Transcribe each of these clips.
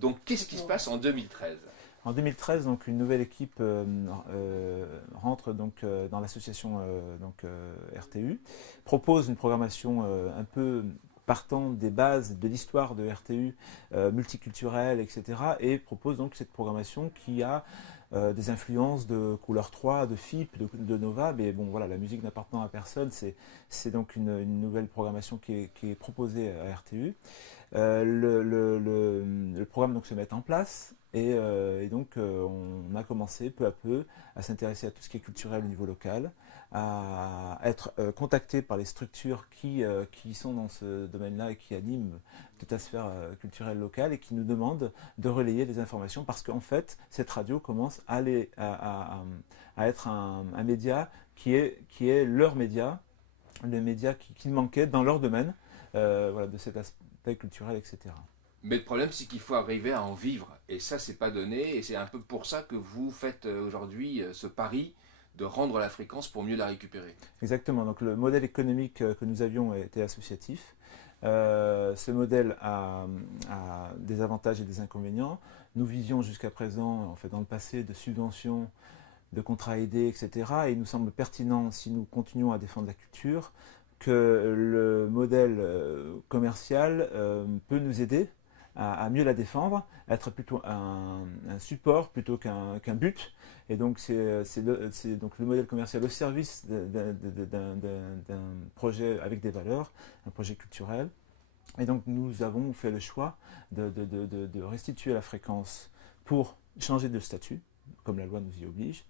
Donc qu'est-ce qui se passe en 2013? En 2013, donc, une nouvelle équipe rentre donc, dans l'association RTU, propose une programmation un peu partant des bases de l'histoire de RTU, multiculturelle, etc. Et propose donc cette programmation qui a des influences de Couleur 3, de FIP, de Nova, mais bon voilà, la musique n'appartenant à personne, c'est donc une nouvelle programmation qui est proposée à RTU. Le programme donc se met en place et donc on a commencé peu à peu à s'intéresser à tout ce qui est culturel au niveau local, à être contacté par les structures qui sont dans ce domaine-là et qui animent toute la sphère culturelle locale et qui nous demandent de relayer des informations parce qu'en fait cette radio commence à être un média qui est leur média, le média qui manquait dans leur domaine, voilà, de cet aspect culturel, etc. Mais le problème, c'est qu'il faut arriver à en vivre. Et ça, c'est pas donné. Et c'est un peu pour ça que vous faites aujourd'hui ce pari de rendre la fréquence pour mieux la récupérer. Exactement. Donc le modèle économique que nous avions était associatif. Ce modèle a des avantages et des inconvénients. Nous visions jusqu'à présent, en fait, dans le passé, de subventions, de contrats aidés, etc. Et il nous semble pertinent, si nous continuons à défendre la culture, que le modèle commercial peut nous aider à mieux la défendre, à être plutôt un support plutôt qu'un but. Et donc c'est donc le modèle commercial au service d'un projet avec des valeurs, un projet culturel. Et donc nous avons fait le choix de restituer la fréquence pour changer de statut, comme la loi nous y oblige.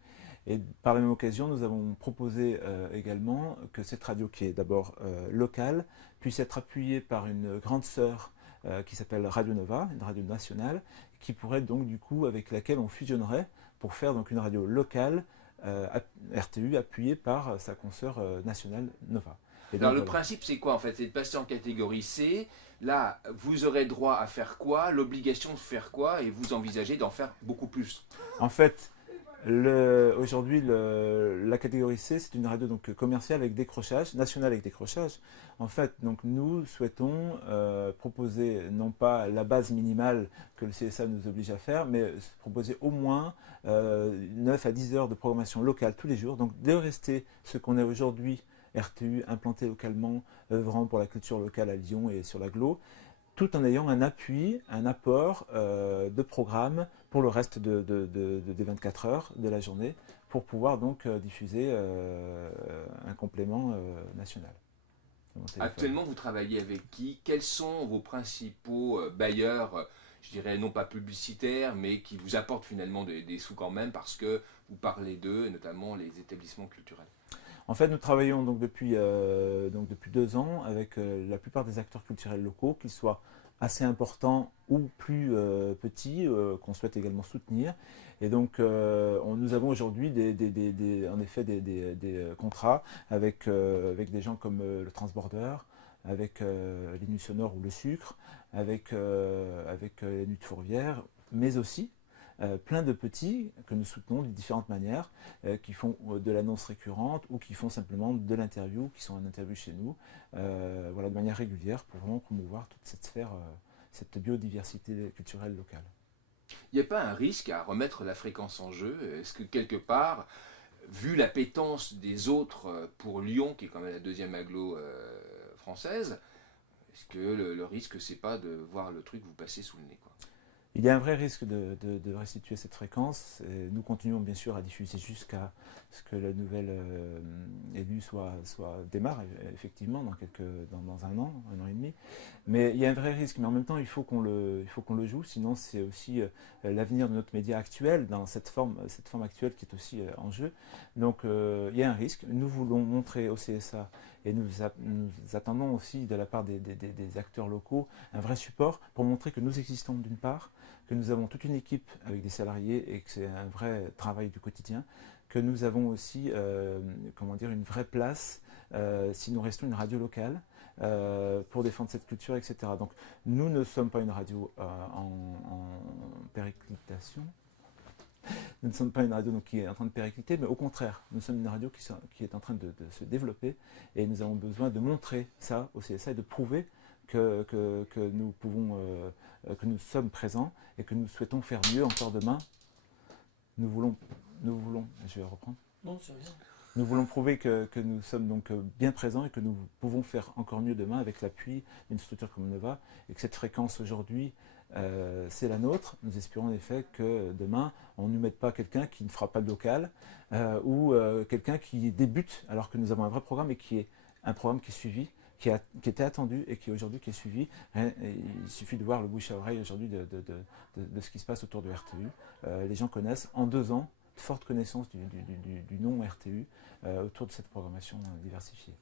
Et par la même occasion, nous avons proposé également que cette radio, qui est d'abord locale, puisse être appuyée par une grande sœur qui s'appelle Radio Nova, une radio nationale, qui pourrait donc du coup, avec laquelle on fusionnerait pour faire donc une radio locale, RTU, appuyée par sa consoeur nationale Nova. Et Alors donc, le voilà. principe, c'est quoi en fait? C'est de passer en catégorie C. Là, vous aurez droit à faire quoi? L'obligation de faire quoi? Et vous envisagez d'en faire beaucoup plus. En fait, aujourd'hui, la catégorie C, c'est une radio donc commerciale avec décrochage, nationale avec décrochage. En fait, donc nous souhaitons proposer non pas la base minimale que le CSA nous oblige à faire, mais proposer au moins 9 à 10 heures de programmation locale tous les jours. Donc de rester ce qu'on est aujourd'hui, RTU, implanté localement, œuvrant pour la culture locale à Lyon et sur l'agglo, tout en ayant un appui, un apport de programme pour le reste des 24 heures de la journée, pour pouvoir donc diffuser un complément national. Actuellement, vous travaillez avec qui? Quels sont vos principaux bailleurs, je dirais non pas publicitaires, mais qui vous apportent finalement des sous quand même parce que vous parlez d'eux, et notamment les établissements culturels? En fait, nous travaillons donc depuis 2 ans avec la plupart des acteurs culturels locaux, qu'ils soient assez importants ou plus petits, qu'on souhaite également soutenir. Et donc, nous avons aujourd'hui en effet des contrats avec des gens comme le Transborder, avec les Nuits Sonores ou le Sucre, avec les Nuits de Fourvière, mais aussi plein de petits que nous soutenons de différentes manières, qui font de l'annonce récurrente ou qui font simplement de l'interview, qui sont en interview chez nous, voilà, de manière régulière pour vraiment promouvoir toute cette sphère, cette biodiversité culturelle locale. Il n'y a pas un risque à remettre la fréquence en jeu? Est-ce que quelque part, vu la pétence des autres pour Lyon, qui est quand même la deuxième agglo française, est-ce que le risque, c'est pas de voir le truc vous passer sous le nez, quoi? Il y a un vrai risque de restituer cette fréquence. Et nous continuons bien sûr à diffuser jusqu'à ce que la nouvelle élue démarre effectivement dans un an et demi. Mais il y a un vrai risque. Mais en même temps, il faut qu'on le joue. Sinon, c'est aussi l'avenir de notre média actuel dans cette forme actuelle qui est aussi en jeu. Donc, il y a un risque. Nous voulons montrer au CSA et nous attendons aussi de la part des acteurs locaux un vrai support pour montrer que nous existons d'une part, que nous avons toute une équipe avec des salariés et que c'est un vrai travail du quotidien, que nous avons aussi une vraie place si nous restons une radio locale pour défendre cette culture, etc. Donc nous ne sommes pas une radio en périclitation. Nous ne sommes pas une radio donc, qui est en train de péricliter, mais au contraire, nous sommes une radio qui est en train de se développer et nous avons besoin de montrer ça au CSA et de prouver que nous que nous sommes présents et que nous souhaitons faire mieux encore demain. Nous voulons, je vais reprendre. Non, c'est rien. Nous voulons prouver que nous sommes donc bien présents et que nous pouvons faire encore mieux demain avec l'appui d'une structure comme Nova, et que cette fréquence aujourd'hui, c'est la nôtre. Nous espérons en effet que demain, on ne nous mette pas quelqu'un qui ne fera pas de local ou quelqu'un qui débute alors que nous avons un vrai programme et qui est un programme qui est suivi, qui était attendu et qui aujourd'hui qui est suivi. Et il suffit de voir le bouche à oreille aujourd'hui de ce qui se passe autour de RTU. Les gens connaissent en 2 ans forte connaissance du nom RTU autour de cette programmation diversifiée.